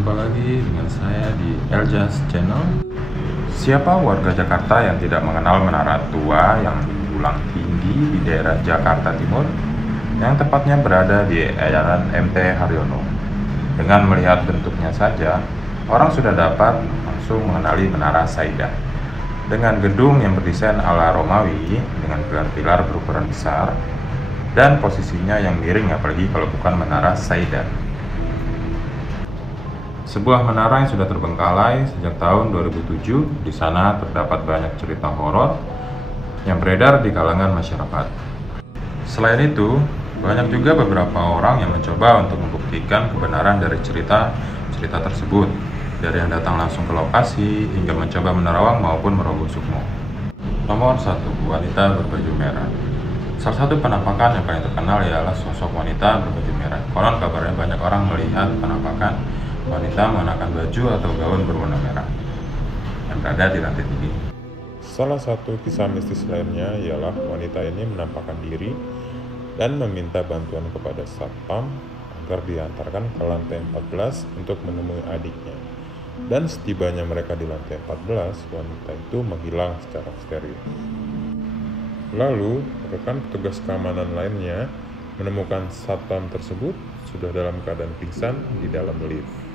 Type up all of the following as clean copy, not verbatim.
Jumpa lagi dengan saya di Eljas Channel. Siapa warga Jakarta yang tidak mengenal menara tua yang menjulang tinggi di daerah Jakarta Timur, yang tepatnya berada di Jalan MT Haryono? Dengan melihat bentuknya saja, orang sudah dapat langsung mengenali Menara Saidah. Dengan gedung yang berdesain ala Romawi dengan pilar-pilar berukuran besar dan posisinya yang miring, apalagi kalau bukan Menara Saidah. Sebuah menara yang sudah terbengkalai sejak tahun 2007. Di sana terdapat banyak cerita horor yang beredar di kalangan masyarakat. Selain itu, banyak juga beberapa orang yang mencoba untuk membuktikan kebenaran dari cerita tersebut, dari yang datang langsung ke lokasi hingga mencoba menerawang maupun merogoh sukmo. Nomor 1, wanita berbaju merah. Salah satu penampakan yang paling terkenal ialah sosok wanita berbaju merah. Konon kabarnya banyak orang melihat penampakan wanita mengenakan baju atau gaun berwarna merah yang berada di lantai tinggi. Salah satu kisah mistis lainnya ialah wanita ini menampakkan diri dan meminta bantuan kepada satpam agar diantarkan ke lantai 14 untuk menemui adiknya. Dan setibanya mereka di lantai 14, wanita itu menghilang secara misterius. Lalu, rekan petugas keamanan lainnya menemukan satpam tersebut sudah dalam keadaan pingsan di dalam lift.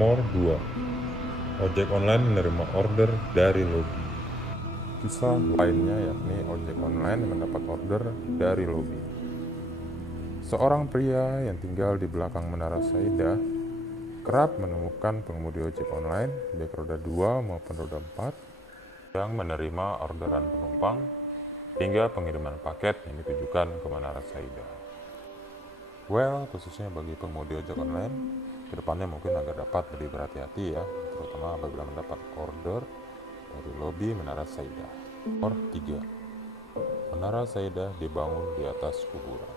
Nomor 2, ojek online menerima order dari lobi. Kisah lainnya yakni ojek online mendapat order dari lobi. Seorang pria yang tinggal di belakang Menara Saidah kerap menemukan pengemudi ojek online baik roda 2 maupun roda 4 yang menerima orderan penumpang hingga pengiriman paket yang ditujukan ke Menara Saidah. Khususnya bagi pengemudi ojek online, kedepannya mungkin agar dapat lebih berhati-hati ya, terutama apabila mendapat order dari lobi Menara Saidah. Nomor 3, Menara Saidah dibangun di atas kuburan.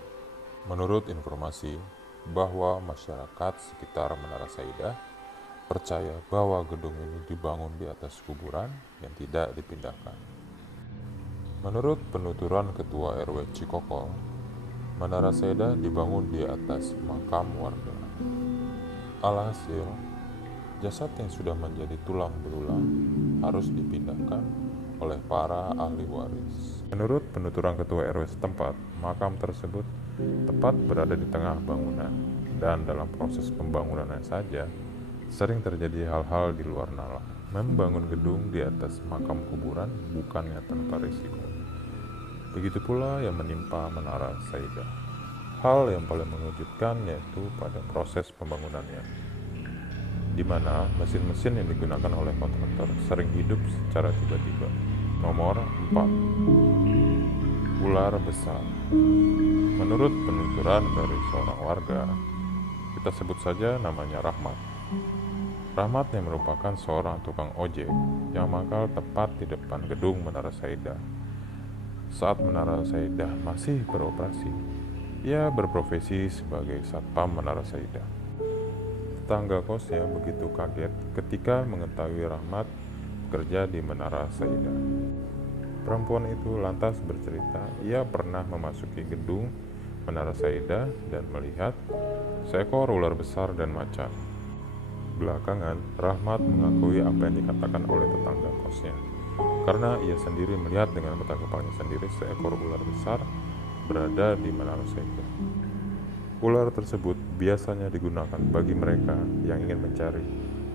Menurut informasi bahwa masyarakat sekitar Menara Saidah percaya bahwa gedung ini dibangun di atas kuburan yang tidak dipindahkan. Menurut penuturan Ketua RW Cikokol, Menara Saidah dibangun di atas makam warga. Alhasil, jasad yang sudah menjadi tulang belulang harus dipindahkan oleh para ahli waris. Menurut penuturan Ketua RW setempat, makam tersebut tepat berada di tengah bangunan, dan dalam proses pembangunannya saja sering terjadi hal-hal di luar nalar. Membangun gedung di atas makam kuburan bukannya tanpa risiko. Begitu pula yang menimpa Menara Saidah. Hal yang paling mengejutkan yaitu pada proses pembangunannya, di mana mesin-mesin yang digunakan oleh kontraktor sering hidup secara tiba-tiba. Nomor 4, ular besar. Menurut penuturan dari seorang warga, kita sebut saja namanya Rahmat. Rahmat yang merupakan seorang tukang ojek yang mangkal tepat di depan gedung Menara Saidah. Saat Menara Saidah masih beroperasi, ia berprofesi sebagai satpam Menara Saidah. Tetangga kosnya begitu kaget ketika mengetahui Rahmat bekerja di Menara Saidah. Perempuan itu lantas bercerita ia pernah memasuki gedung Menara Saidah dan melihat seekor ular besar dan macan. Belakangan, Rahmat mengakui apa yang dikatakan oleh tetangga kosnya, karena ia sendiri melihat dengan mata kepalanya sendiri seekor ular besar berada di Menara Saidah. Ular tersebut biasanya digunakan bagi mereka yang ingin mencari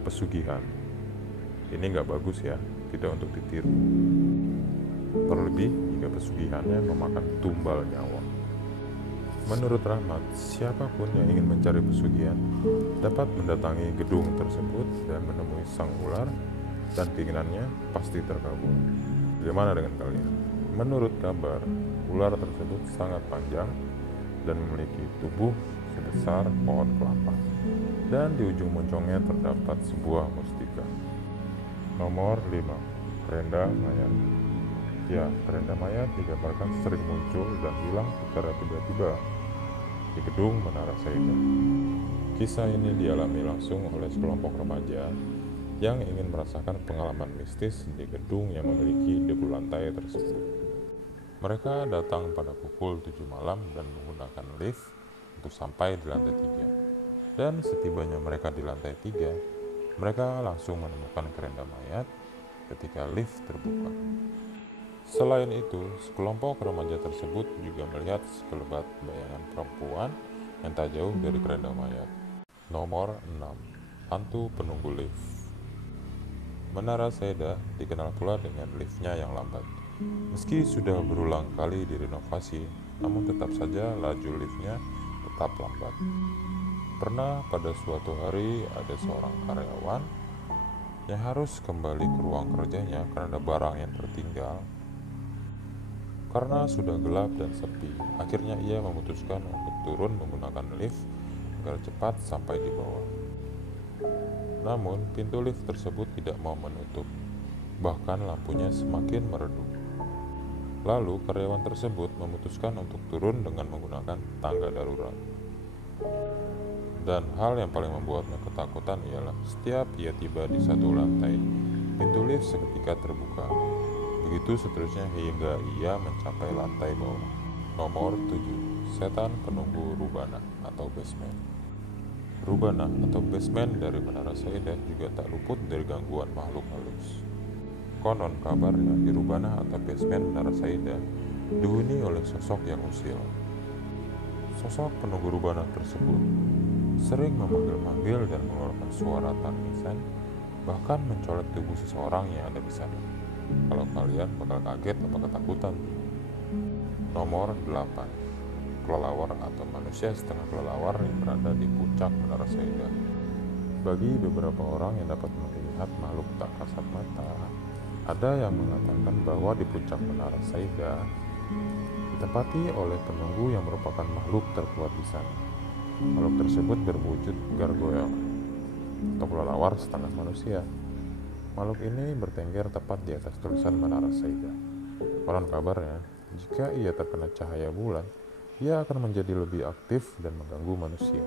pesugihan. Ini nggak bagus ya, tidak untuk ditiru. Terlebih jika pesugihannya memakan tumbal nyawa. Menurut Rahmat, siapapun yang ingin mencari pesugihan dapat mendatangi gedung tersebut dan menemui sang ular, dan keinginannya pasti terkabul. Bagaimana dengan kalian? Menurut kabar, ular tersebut sangat panjang dan memiliki tubuh sebesar pohon kelapa, dan di ujung moncongnya terdapat sebuah mustika. Nomor 5, kerenda mayat. Ya, kerenda mayat digambarkan sering muncul dan hilang secara tiba-tiba di gedung Menara Saidah. Kisah ini dialami langsung oleh sekelompok remaja yang ingin merasakan pengalaman mistis di gedung yang memiliki 20 lantai tersebut. Mereka datang pada pukul 7 malam dan menggunakan lift untuk sampai di lantai 3. Dan setibanya mereka di lantai 3, mereka langsung menemukan keranda mayat ketika lift terbuka. Selain itu, sekelompok remaja tersebut juga melihat sekelebat bayangan perempuan yang tak jauh dari keranda mayat. Nomor 6. Hantu penunggu lift. Menara Saida dikenal pula dengan liftnya yang lambat. Meski sudah berulang kali direnovasi, namun tetap saja laju liftnya tetap lambat. Pernah pada suatu hari ada seorang karyawan yang harus kembali ke ruang kerjanya karena ada barang yang tertinggal. Karena sudah gelap dan sepi, akhirnya ia memutuskan untuk turun menggunakan lift agar cepat sampai di bawah. Namun, pintu lift tersebut tidak mau menutup, bahkan lampunya semakin meredup. Lalu, karyawan tersebut memutuskan untuk turun dengan menggunakan tangga darurat. Dan hal yang paling membuatnya ketakutan ialah setiap ia tiba di satu lantai, pintu lift seketika terbuka. Begitu seterusnya hingga ia mencapai lantai bawah. Nomor 7. Setan penunggu Rubana atau basement. Rubana atau basement dari Menara Saida juga tak luput dari gangguan makhluk halus. Konon kabarnya di Rubana atau basement Menara Saida dihuni oleh sosok yang usil. Sosok penunggu Rubana tersebut sering memanggil-manggil dan mengeluarkan suara tangisan, bahkan mencolek tubuh seseorang yang ada di sana. Kalau kalian bakal kaget apa ketakutan. Nomor 8. Kelelawar atau manusia setengah kelelawar yang berada di puncak Menara Saida. Bagi beberapa orang yang dapat melihat makhluk tak kasat mata, ada yang mengatakan bahwa di puncak Menara Saida ditempati oleh penunggu yang merupakan makhluk terkuat di sana. Makhluk tersebut berwujud gargoyle atau kelelawar setengah manusia. Makhluk ini bertengger tepat di atas tulisan Menara Saida. Konon kabarnya, jika ia terkena cahaya bulan, ia akan menjadi lebih aktif dan mengganggu manusia.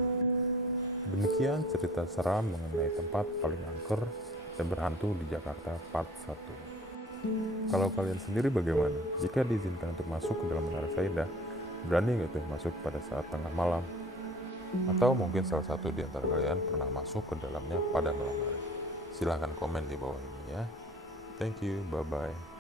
Demikian cerita seram mengenai tempat paling angker dan berhantu di Jakarta part 1. Kalau kalian sendiri bagaimana? Jika diizinkan untuk masuk ke dalam Menara Saida, berani gak tuh masuk pada saat tengah malam? Atau mungkin salah satu di antara kalian pernah masuk ke dalamnya pada malam hari? Silahkan komen di bawah ini ya. Thank you, bye-bye.